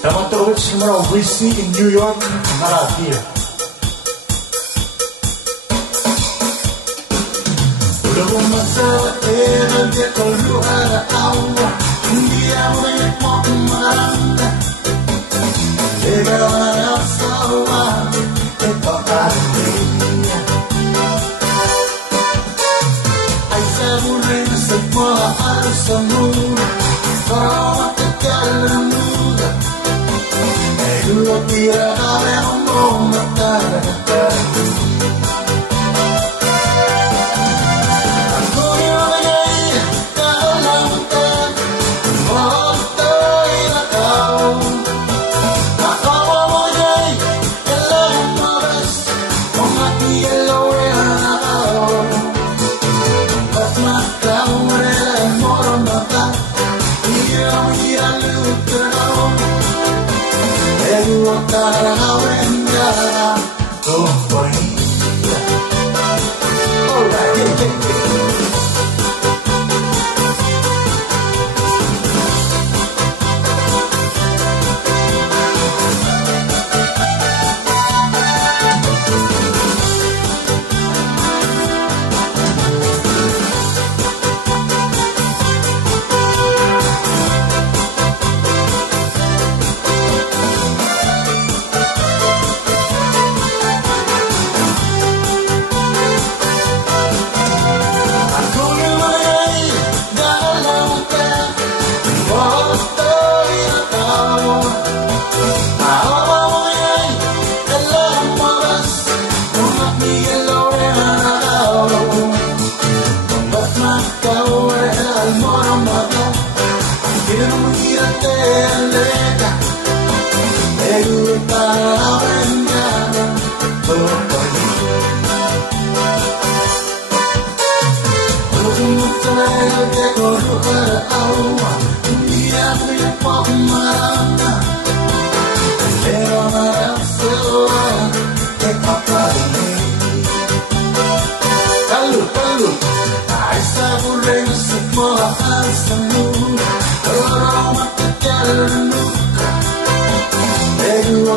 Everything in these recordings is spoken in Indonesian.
Tomorrow we see in New York, not here. Belum masa dia keluar awal, dia mau meranda. Segala salah itu artinya. Aisyah mulai semua harus semua, kalau terjalan mudah. Dulu tidak ada yang mau matar.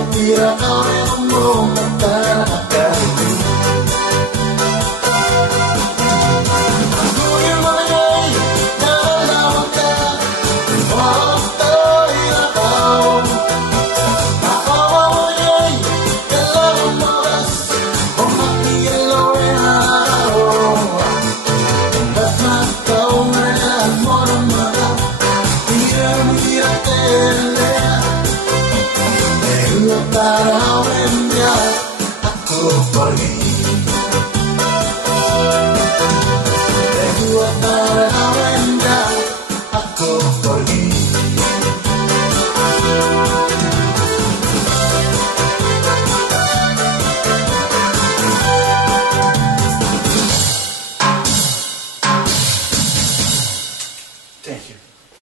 Tidak kau yang mau matar. Aku yang mengenai dalam mata, waktu tidak kau. Aku mengenai dalam molas, mati elok. Karena kau mengenai moram mata, tidak mengira terlihat. Tarawihnya aku pergi. Tarawihnya aku pergi.